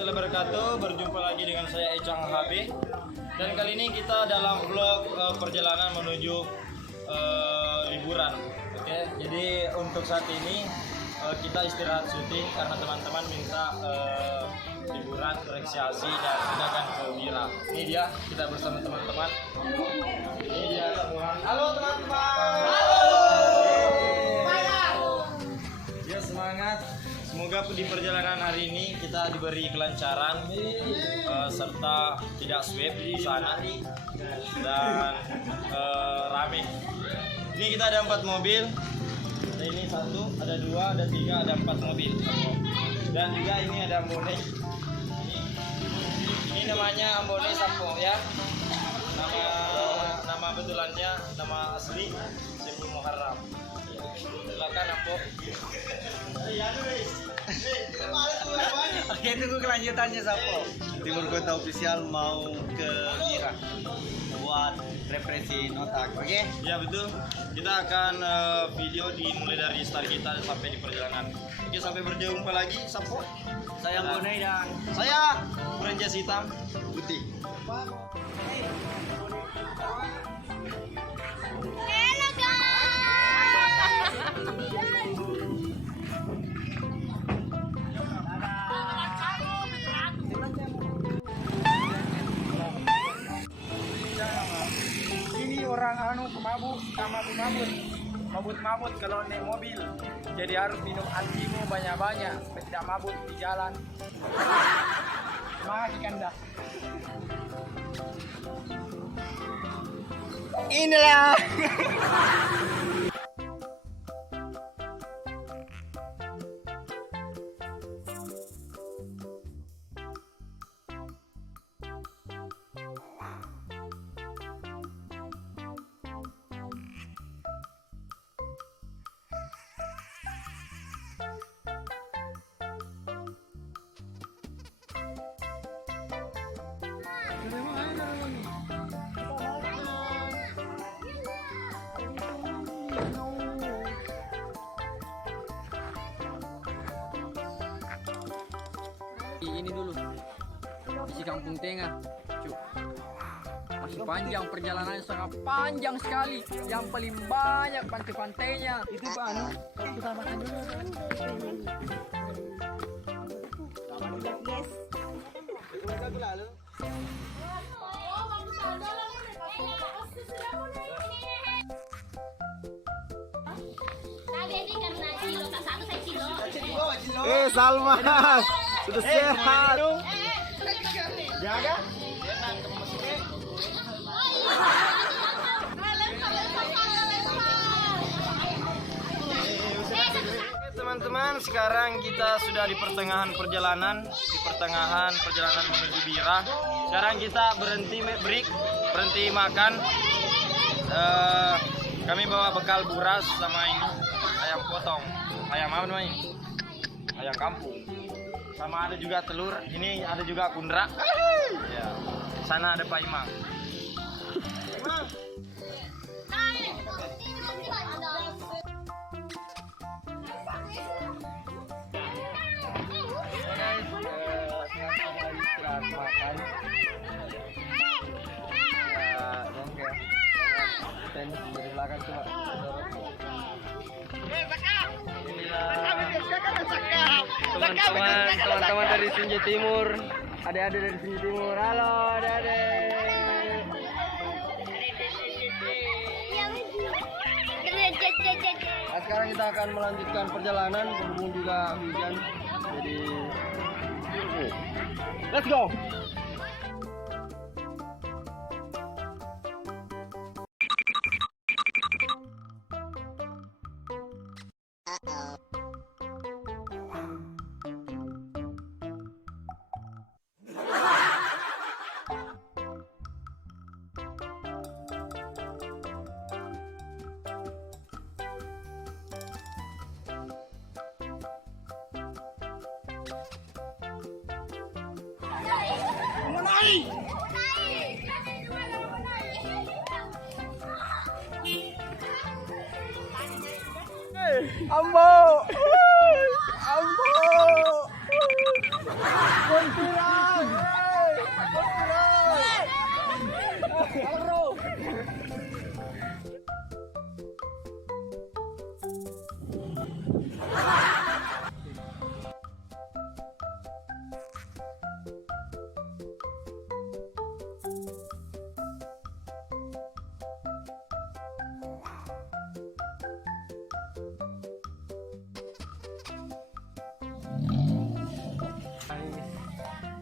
warahmatullahi wabarakatuh. Berjumpa lagi dengan saya Ecang HB. Dan kali ini kita dalam vlog perjalanan menuju liburan. Oke, jadi untuk saat ini kita istirahat syuting karena teman-teman minta liburan, rekreasi dan kita akan ke Bira. Ini dia, kita bersama teman-teman. Ini dia teman. Halo teman-teman. Ya, semangat. Semoga di perjalanan hari ini kita diberi kelancaran serta tidak swab di sana dan rame. Ini kita ada 4 mobil. Ada ini 1, ada 2, ada 3, ada 4 mobil. Dan juga ini ada Ambone. Ini namanya Ambone Sampo ya. Nama betulannya, nama asli Saiful Muharram. Silakan Ampo. Oke, tunggu kelanjutannya Sapo. Timur Kota Official mau ke Bira buat represi notak. Oke? Ya betul. Kita akan video dimulai dari start kita sampai di perjalanan. Oke, sampai berjumpa lagi. Sapo. Saya Ambone dan Saya Jas Hitam Putih. Hello Ini orang pemabuk sama pemabut. Mabut-mabut kalau naik mobil. Jadi harus minum antimu banyak-banyak supaya tidak mabut di jalan. Semangat Kanda. Inilah. Ini dulu isi kampung tengah, cuk. Masih panjang perjalanannya, sangat panjang sekali. Yang paling banyak pantai-pantainya. Itu Pak Anu, kita makan dulu. guys. Salma sudah sehat. Jaga. teman-teman, sekarang kita sudah di pertengahan perjalanan, menuju Bira. Sekarang kita berhenti makan. Kami bawa bekal buras sama ini ayam potong, ayam apa namanya? Ayam kampung. Sama ada juga telur. Ini ada juga kundra. Ya. Sana ada Pak Imam. Imam. Teman-teman dari Sinja Timur, adik-adik dari Sinja Timur. Halo adik-adik. Nah, sekarang kita akan melanjutkan perjalanan, berhubung juga hujan. Jadi let's go. Ambo! Ambo!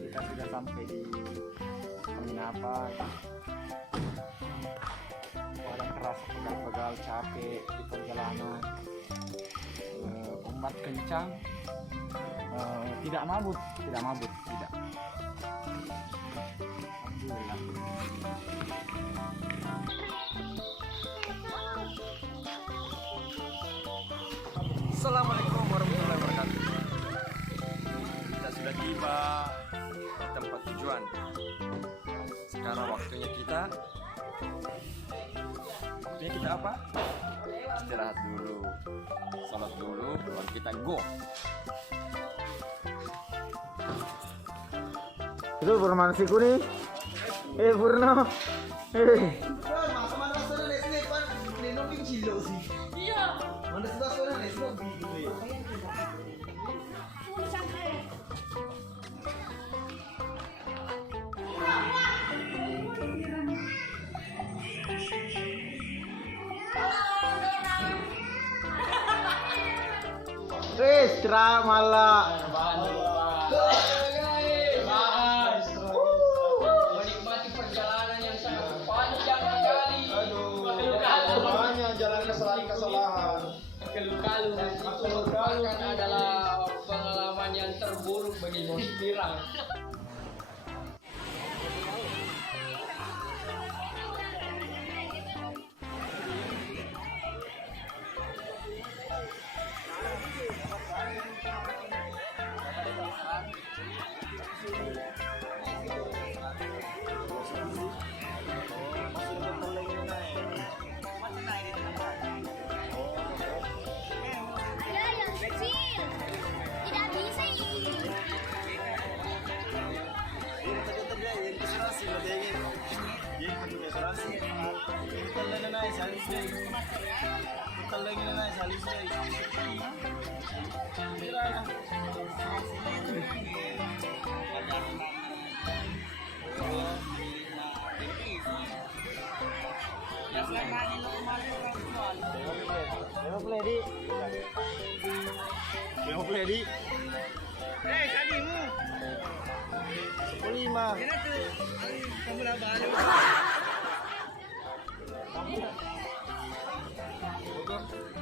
Kita sudah sampai di penginapan. Badan keras, pegal-pegal, capek di perjalanan. Ombak kencang. Tidak mabuk, tidak. Alhamdulillah. Assalamualaikum warahmatullahi wabarakatuh. Kita sudah tiba di tempat tujuan. Sekarang waktunya kita apa? Istirahat dulu, salat dulu, baru kita go. Itu bermansiku nih. Purno. Cerah malah. Menikmati perjalanan yang sangat panjang sekali. Banyak jalan kesalahan. Keluh-keluh itu merupakan adalah pengalaman yang terburuk bagi bos pirang. Ya, yang kecil. Tidak bisa ini.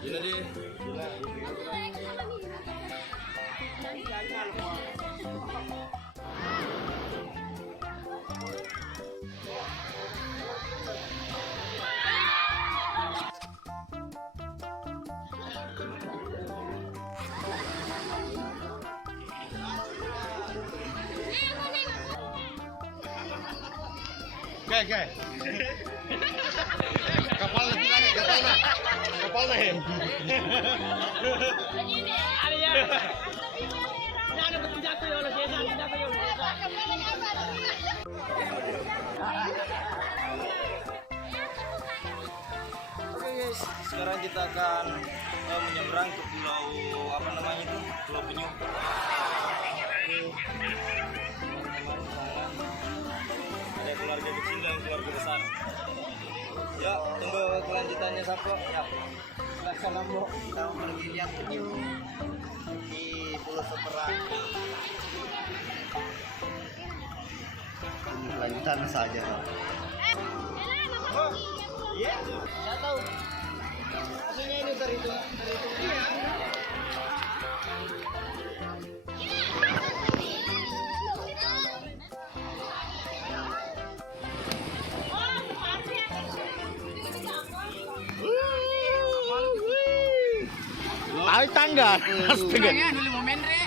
Gila deh. Oke. Kapal naik. Oke guys, sekarang kita akan menyeberang ke pulau apa namanya itu? Pulau Penyu. Ada keluarga kecil dan keluarga besar. Ya, tunggu kelanjutannya Sapo. Ya. Salam Bu. Kita pergi lihat penyu di Pulau Seberang. Ini kelanjutan saja. Oh, Iya. Nggak tahu. Maksudnya ini dari itu. Iya. Ay, tangga. Astaga. Dulu mau main re.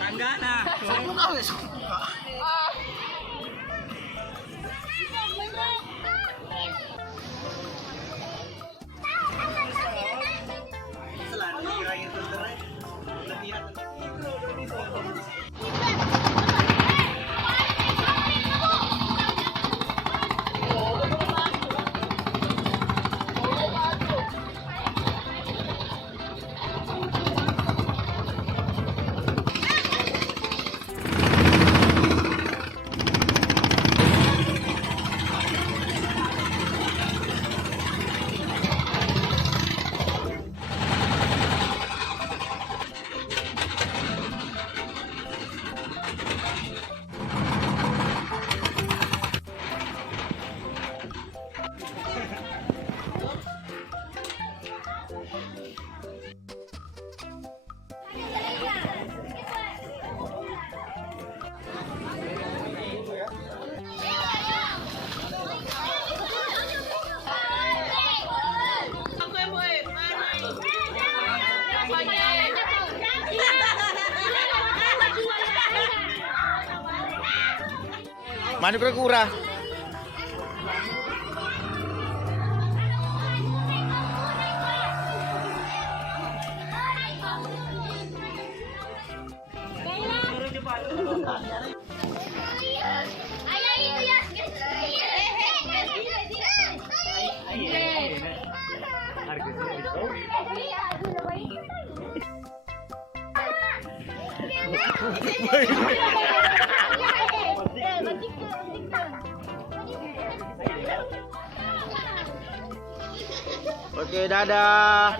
Tangga nah. Tidak. Mana kura-kura? Ayah itu ya. Oke, dadah.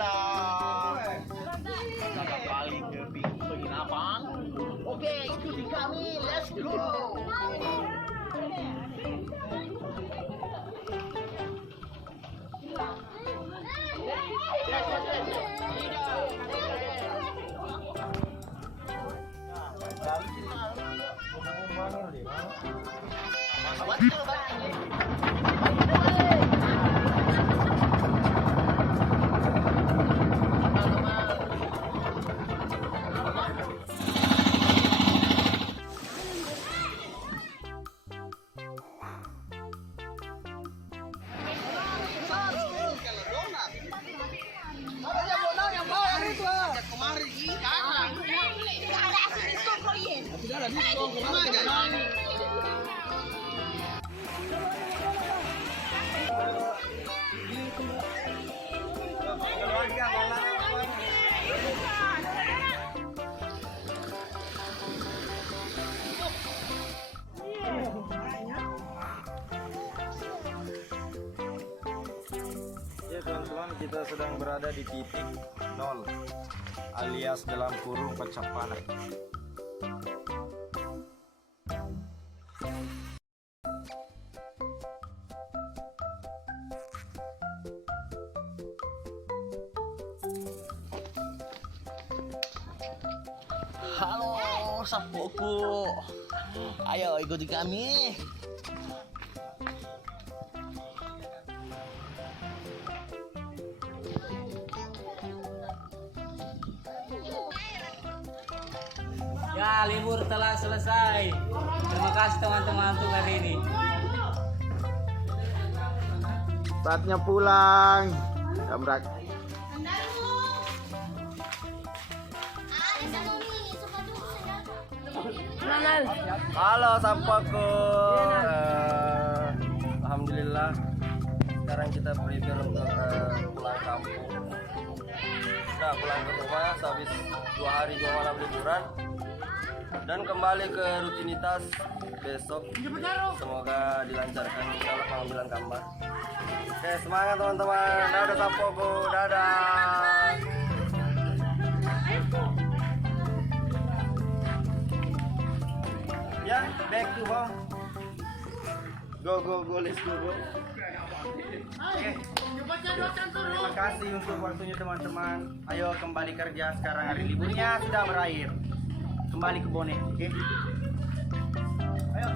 Ya teman-teman, kita sedang berada di titik 0 alias dalam kurung Pecapanak. Halo, sapoku. Ayo ikuti kami. Ya, libur telah selesai. Terima kasih teman-teman untuk hari ini. Saatnya pulang. Kamrak. Halo sampaku. Alhamdulillah sekarang kita prepare untuk pulang kampung. Nah, pulang ke rumah habis 2 hari 2 malam liburan dan kembali ke rutinitas besok. Semoga dilancarkan insyaallah pengambilan gambar. Oke, semangat teman-teman. Dadah sampaku. Dadah. Ya, back to home. Go, let's go. Oke. Terima kasih untuk waktunya teman-teman. Ayo kembali kerja, sekarang hari liburnya sudah berakhir. Kembali ke Bone, oke? Ayo.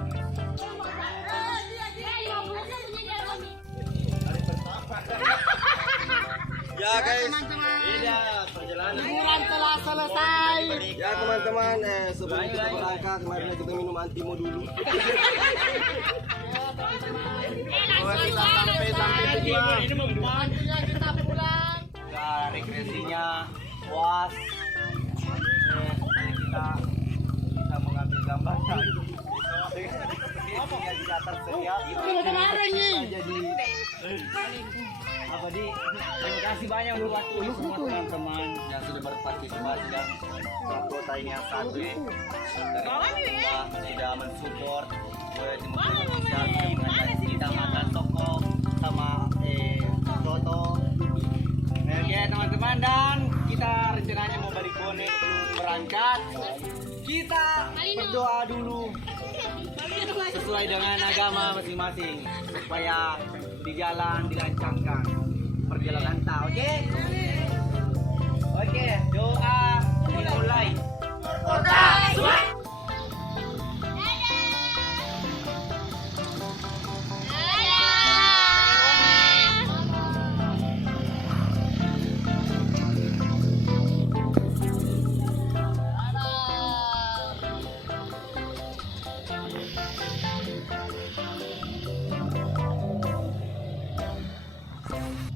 Ya guys, iya perjalanan Liburan telah selesai. ya teman-teman, sebelum kita berangkat mari kita minum antimo dulu. Sampai tujuan. Kita pulang. Udah rekresinya puas. Kita bisa mengambil gambar. Kita tersedia. Kemarin nih. Jadi apa di? Terima kasih banyak untuk waktu semua teman-teman yang sudah berpartisipasi dan kota ini yang satu ya. Sudah mensupport kita makan toko sama Toto. Oke teman-teman, dan kita rencananya mau balik Bone sebelum berangkat. Kita berdoa dulu sesuai dengan agama masing-masing supaya di jalan dilancarkan perjalanan kita. Oke?